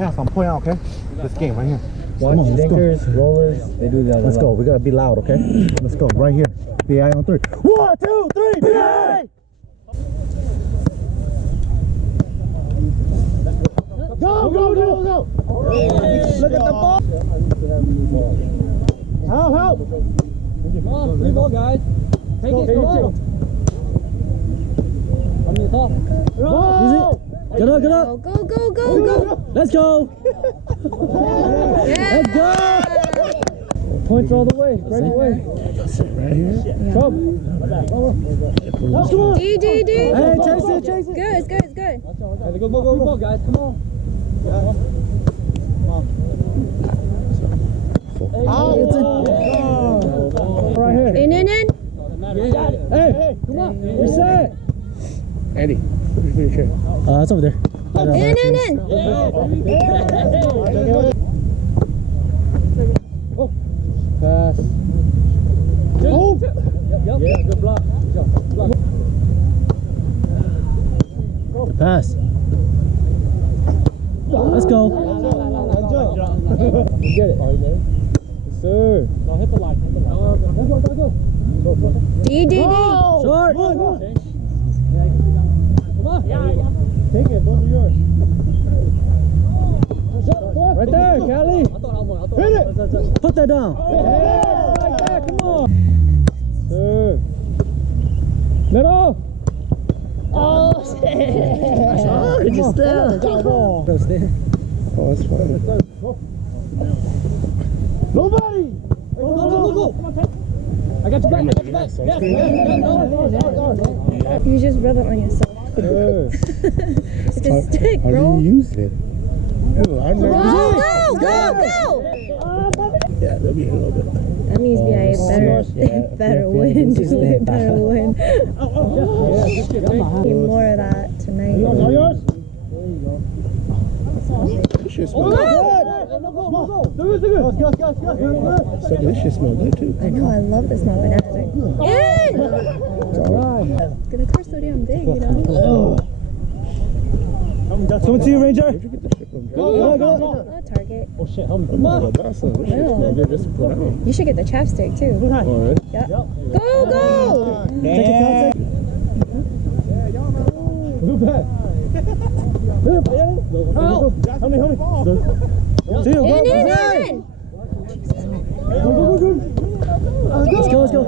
pass, I'm pointing out, okay? This game right here. Watch stickers, rollers, they do that. Let's go. We gotta be loud, okay? Let's go. Right here. BI on 3. 1, 2, 3. BI! Go, go, go, go! Look at the ball! Help! Come on, 3 ball, guys. Take it, come on. On the top. Go! Get up, get up. Go, go, go, go. Let's go. Yeah. Let's go. Points all the way. Right away. Right here. Come. D. Hey, chase it, chase it. Good, it's good, it's good. Go, go, go, go, guys. Come on. Right here. In. Hey, come on. Reset. Eddie, where's your chair? It's over there. In. Pass. Oh! Yep. Yeah, good block. Good job. Good pass. Let's go. Get it. Yes, sir. No, hit the line. Hit the line. Go. D. Short. Come on. Take it. Both are yours. Right there, Kelly. Hit it. Put that down. Hey, like that. Come on. Sir. Middle. Oh, shit. Sorry, just there. Oh, that's fine. Nobody! Go. I got your back. You just rub it on yourself. It's a stick, How bro. do you use it? Ew, I never Go. Yeah, let me hit a little bit. That means BIA better win. Better win. Need more of that tonight. This shit smell good. This shit smell good too. I know, I love the smell of banana. In! The car's so damn big, you know? Coming to you, Ranger. Where'd you get this shit from? Go. Target. Oh shit, help me. Come on. This shit smell good just to put out. You should get the chapstick too. Alright. Yep. Go! Move back. Help me. See you, In. Let's go.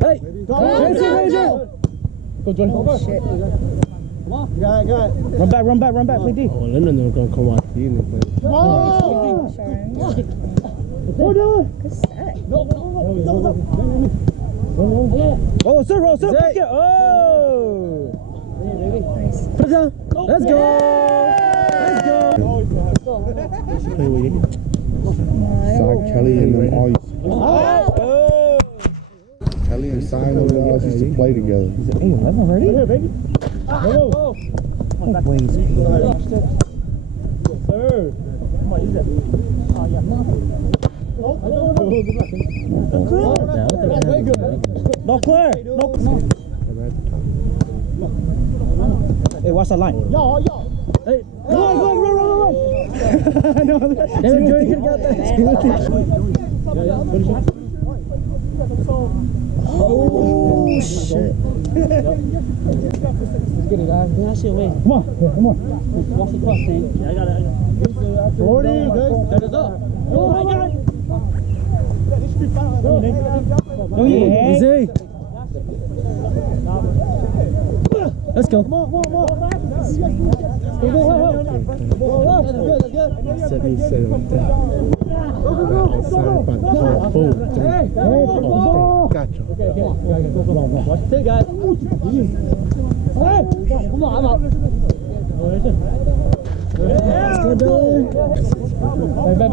Hey! Go! Go, Jordan. Oh, shit. Come on. Got it. Run back, play D. Oh, Lennon never gonna come out here and play. Good set. Oh, sir, back here. Oh! Nice. Put it down. Let's go. Play with you. Side Kelly and them all used to Kelly and Simon and them all used to play together. Hey, 11 already? Here, baby. Go. Sir. Come on, use that. Oh, yeah. No clear. Hey, watch that line. Yo. Hey. Run. David Jordan could have got that. Oh, shit. Let's get it, guys. Get that shit away. Come on. Watch the cross, thing. Yeah, I got it. 40, good. That is up. Oh, my God. Easy. Let's go. Come on. That's good. Set me set like that. Boom. Gotcha. Okay. Watch the guys. Hey, come on, I'm out. Let's go, Dylan. Bye.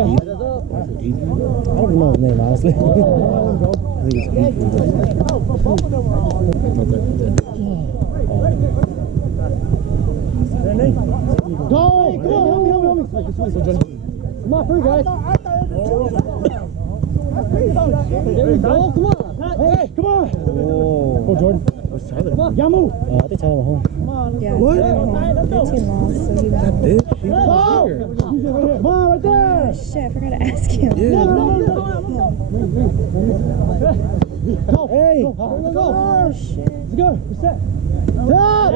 I don't know his name, honestly. I think it's Ethan. Go! Come on, help me. Come on, free guys. There we go, come on. Hey, come on. Oh, Jordan. Tyler. I think Tyler went home. Yeah. What? Their team lost, so he went home. Did she? Come on, right there. Shit, I forgot to ask him. Yeah. Hey. Oh, shit. Let's go. We're set. Come on.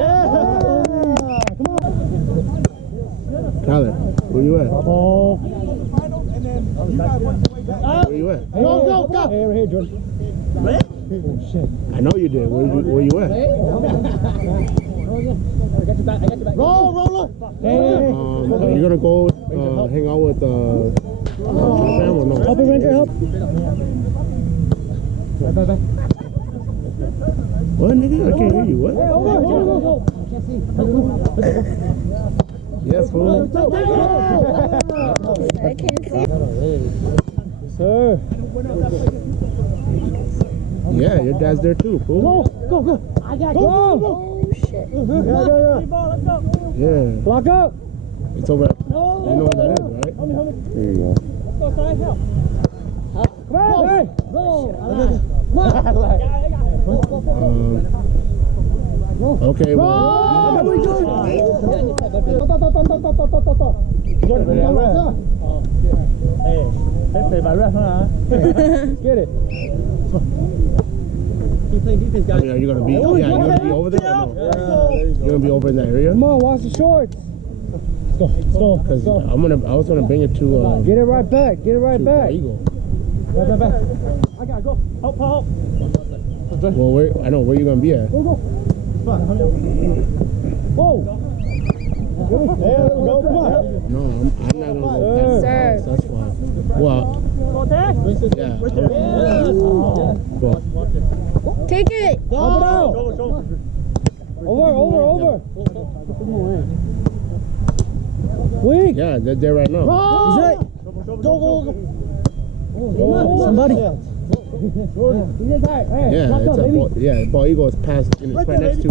Tyler, where you at? Ball. Where you at? Go. Hey, right here, Jordan. Oh, shit. I know you did. Where you at? I got your back. Roller. Hey. Are you gonna go hang out with fam or no? Help it, Ranger, help. Back. What, nigga? I can't hear you. What? Hey, over. Can't see. Yes, fool. I can't see. Sir. Yeah, your dad's there too, fool. Go. I got go. Oh, shit. Yeah. Block up. It's over. You know what that is, right? There you go. Come on. Hey. Okay, well. Hey, by ref, huh? Get it. Keep playing defense, I guys. mean, are you gonna be? Yeah, you gonna be over there or no? You're gonna be over in that area? Come on, watch the shorts. Let's go. Cause I was gonna bring it to Get it right back. to Eagle. Back. I gotta go. Help. Well, I know where you gonna be at. Go. Whoa. There we go. Come on. No, I'm not gonna go that Sir. far. That's fine. Well, yeah. Well, Take it. Help it out. Over. Weak. yeah, they're there right now. Is it? Go. Somebody. Hey, Yeah, lock it's up, a baby. Ball Eagle is past. It's right next to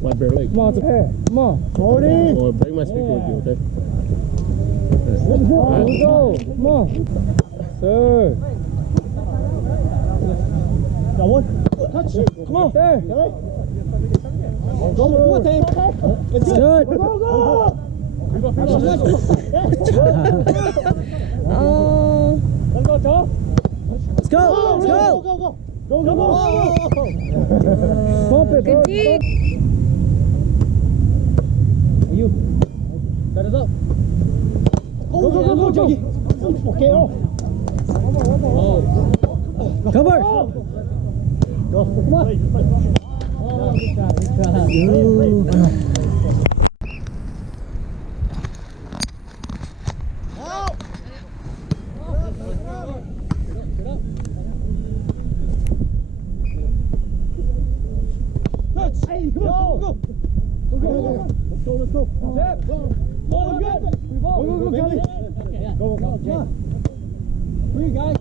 White Bear Lake. Come on, it's a pair. Come on. 40. Or bring my speaker with you, okay? Let's go. Come on. Sir. Got one. Touch. Come on. There. Go, Dave. It's good. Go. Oh. Let's go, Joe. Let's go. Go. Pump it, bro. Good deep. You. Set it up. Go, Jackie. Okay, oh. Cover. Go. Come on. Oh, good try. Hey, come on. Go. Let's go. Tap. Go, good. Go, Kelly. Go. Come on. Three, guys.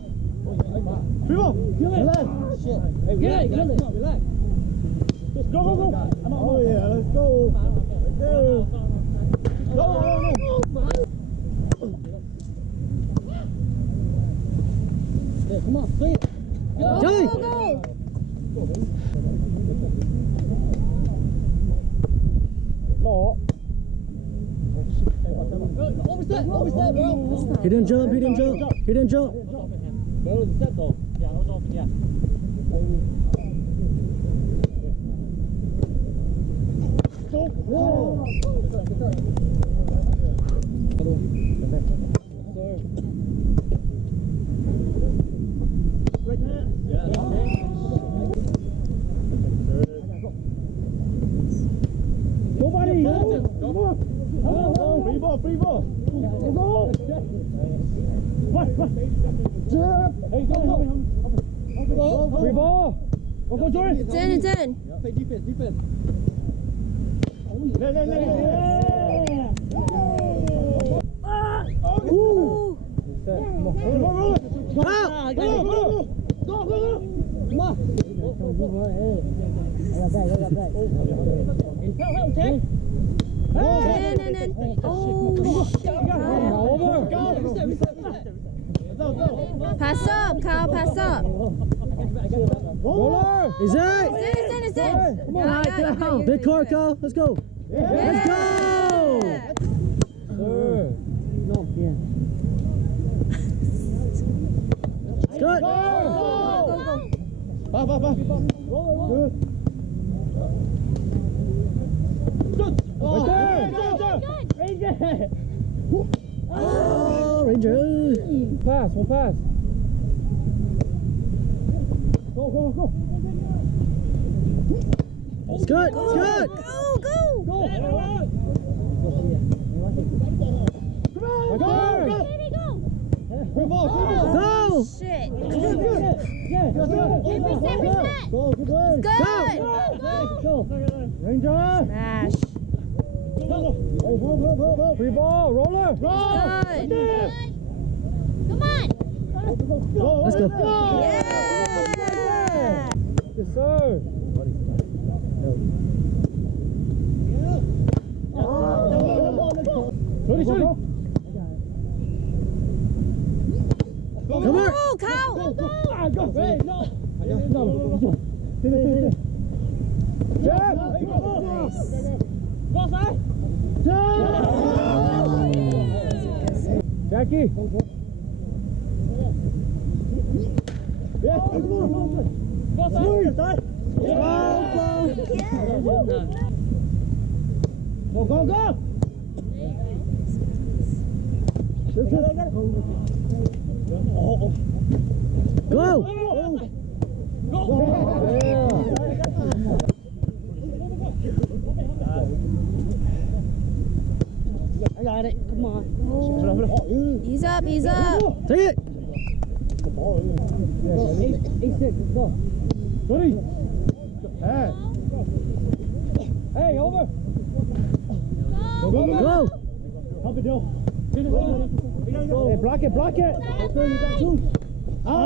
Free ball. Kill it. Relax. Shit. Hey, relax. Come on, relax. Just go. I'm out. Oh, yeah. Let's go. Right there. Go. Yeah, come on. Play it. Kelly. Go. No. Overstep, bro. He didn't jump. That was a set, though. Yeah, that was open, yeah. Whoa. Right there. Yeah. Nobody. Go. Free ball. Go. Hey, go. Free ball. Go, Jordan. It's in. Play defense. Ooh. Come on. Come on. I got back. Okay. In. Oh, shit. Over. Pass up, Kyle. Pass up. Roller! Is it? It's in. Come on, big court, go. Let's go. Let's go! Sir. No, yeah. It's good. Go. Good. Oh, Ranger. Pass, one pass. Go. It's good. It's good. Go. Go. Shit. Go. Ranger. Smash. Free ball. Roller. Good. Come on. Let's go. Yeah. Yes, sir. Shoot it. Come on. Oh, Kyle. Jackie. Go. I got it. Come on. Ease up. Take it. 8-6. Let's go. Ready? Hey, over. Go. Help it, Joe. Hey, block it. Oh.